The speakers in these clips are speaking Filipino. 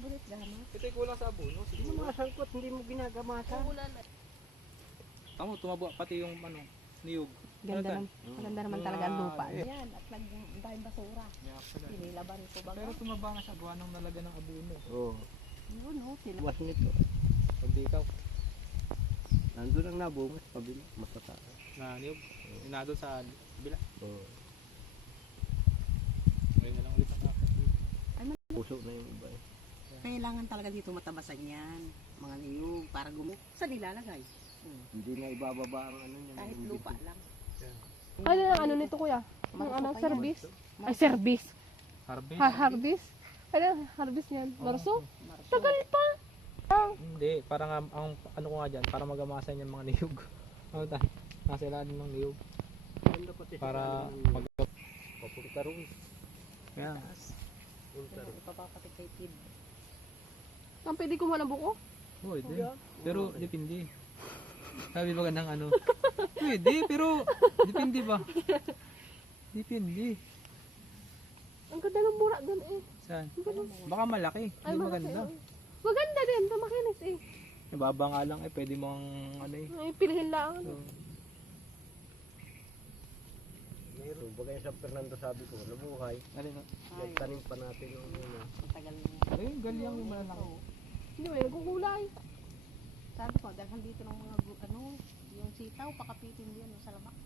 Abulit gama. Ito ay kulang sa abono. Hindi mo masangkot, hindi mo ginagamasan. Tama, tumabo pati yung ano, niyog. Maganda naman talaga ang lupa. Yan, at nagdahing basura. Yeah, pala. Pinilaban ko baga. Pero tumaba nga siya, gawa ng nalaga ng abono. Oo. Yun o, Buwas nito. Pag di ikaw, Nandun ang nabungas, pabili. Masataas. na niyog, inado sa bila. Oo. Ngayon na lang ulit ang akit. Puso na yung iba eh. Kailangan talaga dito matabasan yan. Mga niyog, para Saan nilalagay? Hindi na ibababa ang ano niya. Kahit lupa lang. Ano ang ano nito kuya? Ang ano, service? Ay, service. Harvest? Harvest? Ano ang harvest niyan? Marso? Tagal pa! Hindi, para nga, ang ano ko nga dyan, para magamasan yung mga niyog. Ano tayo? Nasa ilalim ng niyog. Ganda pati sa Para ano ng- mag... papunta roon. Kaya, Punta roon. Ipapapatid kay Tid. Ang pwede kumuha ng buko? pwede. Pero, depende. Sabi ba ng ano? Pwede, pero, depende ba? Depende. Ang ganda ng mura doon eh. Saan? Baka malaki, Ay, hindi malaki, maganda. oh. Maganda din, tumakinis eh. Nababa nga lang eh, pwede mong ano eh. Ay, pilihin lang. So, Meron. Bagay sa Fernando sabi ko, nabuhay. alin na? Yan, tanim pa natin yung una. Matagal na. Ayun, galyang yung malalaki. Hindi, may nagkukulay. Sabi ko, dahil dito ng mga yung sitaw, pakapitin din sa labak.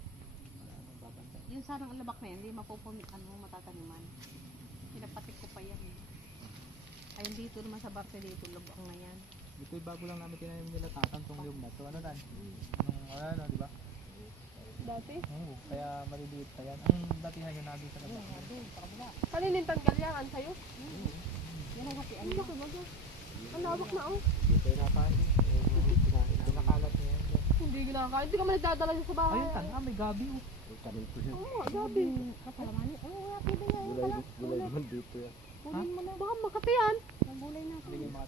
Yung sarang labak na yan, hindi matataniman. Pinapatik ko pa yan. Ayun dito naman sa barse dito, labak na yan. Dito bago lang namin tinanim nila tatantong yung na to. Ano dan? Anong ano, di ba? Dati. Oo, kaya maliliit pa yan. Ang datihan yung nabi sa labas. Doon, sa kabila. Kaninin tanggal yan, an sa'yo? Yan ang hatiin. Ang laki baga. Ang lawak na oh. Hindi tayo nakain. Pinakalat niya yan. Hindi ginakain. Hindi ka man nagdadala dyan sa bahay. Ayun, tanga, may gabi oh. Yung tanim ko yun. Oo, gabi. Kapalamani. Oo, nga, pwede nga. Yung Gulay, pala. gulay naman dito yan. Kunin mo na. Baka makati yan. Ang gulay natin. Hindi mga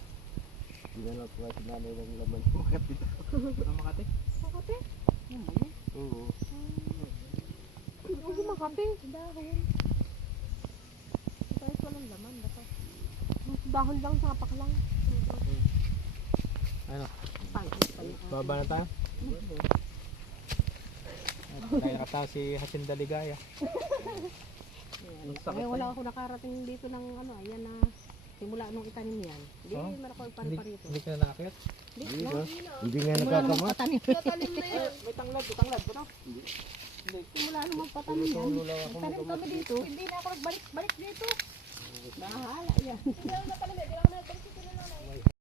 Hindi na lang kung sinanay ng laman yung mga dito. ang makati. Makati. Yan ba yun? Oo. Hindi makati. Dahon. Kahit walang laman, basta. Dahon lang, sapak lang. Ano? Pangit pa yun. Baba na tayo? Kaya kata si Hacienda Ligaya. Ay, wala ako nakarating dito ng ano, ayan na simula nung itanim yan. Hindi Oh? man ako Hindi, ipanparito. hindi ka na nakakit? Hindi ba? Hindi nga Simula nung nakakamat. patanim. Talim na yan. May tanglad ba no? Simula nung magpatanim yan. Tulo lang ako Tanim kami dito. Hindi na ako nagbalik-balik dito. Nahala yan. Hindi lang natalim eh.